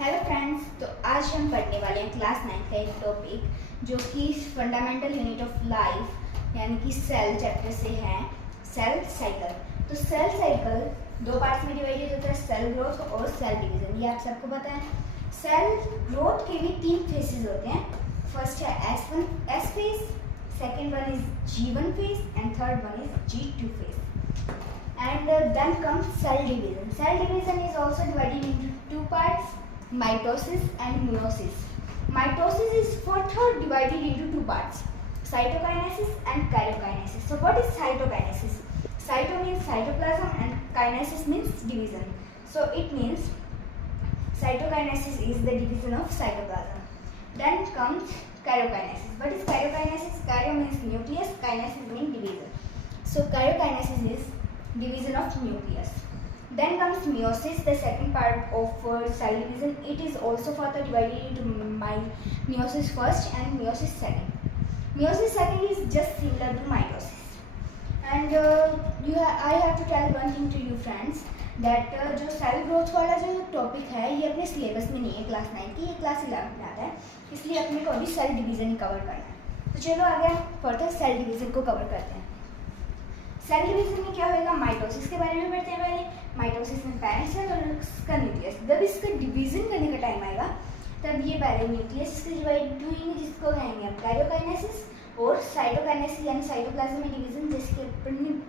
Hello friends, तो आज हम पढ़ने वाले हैं क्लास 9 का एक टॉपिक जो कि फंडामेंटल यूनिट ऑफ लाइफ यानी कि सेल चैप्टर से है, सेल साइकिल। तो सेल साइकिल दो पार्ट्स में डिवाइडेड होता है, सेल ग्रोथ और सेल डिवीजन। ये आप सबको पता है। सेल ग्रोथ के भी तीन फेजेस होते हैं। फर्स्ट है S phase, second one is G1 phase and third one is G2 phase. And then comes cell division. Cell division is also divided into two parts, mitosis and meiosis. Mitosis is further divided into two parts, cytokinesis and karyokinesis. So what is cytokinesis? Cyto means cytoplasm and kinesis means division. So it means cytokinesis is the division of cytoplasm. Then comes karyokinesis. What is karyokinesis? Karyo means nucleus, kinesis means division. So karyokinesis is division of nucleus. Then comes meiosis, the second part of cell division. It is also further divided into meiosis first and meiosis second. Meiosis second is just similar to mitosis. And I have to tell one thing to you friends that जो cell growth वाला जो topic है ये अपने syllabus में नहीं है class 9 की, ये क्लास 11 में आता है, इसलिए अपने को अभी सेल डिवीजन ही कवर करना है। तो चलो आगे फर्दर सेल डिवीजन को कवर करते हैं। सेल डिवीजन में क्या होगा, माइटोसिस के बारे में पढ़ते हैं। पहले माइटोसिस में पेरेंट सेल और उसका न्यूक्लियस। जब इसका डिवीजन करने का टाइम आएगा तब ये पहले न्यूक्लियस से डिवाइड होंगे जिसको कहेंगे हम कैरियोकाइनेसिस, और साइटोकाइनेसिस यानी साइटोप्लाज्म में डिवीजन जिसके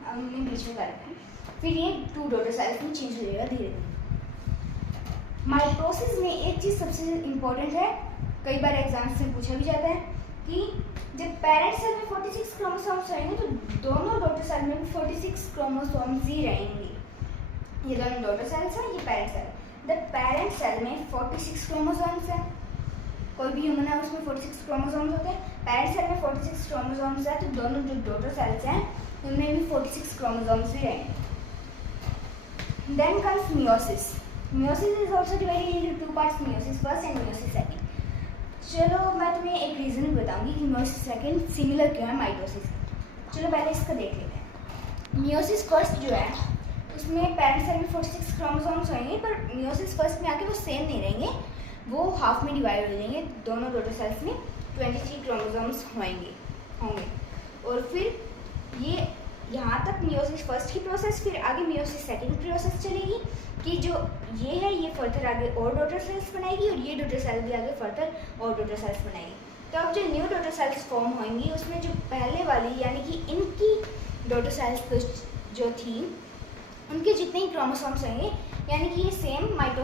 हमने बीच में कर रखा है। फिर ये टू डॉटर सेल्स में चेंज हो जाएगा धीरे धीरे। माइटोसिस में एक चीज़ सबसे इम्पोर्टेंट है, कई बार एग्जाम्स में पूछा भी जाता है कि जब पेरेंट सेल में 46 क्रोमोसोम्स रहेंगे तो दोनों डॉटर सेल में 46 क्रोमोसोम्स ही रहेंगे। ये दोनों डॉटर सेल्स हैं, ये parent cell. The parent cell में 46 क्रोमोसोम्स हैं, कोई भी ह्यूमन है उसमें 46 क्रोमोसोम्स होते हैं। पेरेंट सेल में 46 क्रोमोसोम्स है तो दोनों जो डॉटर सेल्स हैं उनमें भी 46 क्रोमोसोम्स ही रहेंगे। Then comes meiosis. Meiosis is also divided into two parts, meiosis first and meiosis second. चलो मैं तुम्हें एक रीज़न भी बताऊंगी कि meiosis second सिमिलर क्यों है माइटोसिस। चलो पहले इसका देख लेते हैं। meiosis फर्स्ट जो है उसमें पेरेंट सेल में 46 क्रोमोसोम्स होंगे, पर meiosis फर्स्ट में आके वो सेम नहीं रहेंगे, वो हाफ में डिवाइड हो जाएंगे। दोनों डॉटर सेल्स में 23 क्रोमोसोम्स होंगे। और फिर ये यहाँ तक meiosis फर्स्ट की प्रोसेस, फिर आगे meiosis सेकेंड की प्रोसेस चलेगी कि जो ये है ये फर्दर आगे और डॉटर सेल्स बनाएगी और ये डॉटर सेल भी आगे फर्दर और डॉटर सेल्स बनाएगी। तो अब जो न्यू डॉटर सेल्स फॉर्म होंगी उसमें जो पहले वाली यानी कि इनकी डॉटर सेल्स जो थी उनके जितने ही क्रोमोसोम्स होंगे यानी कि ये सेम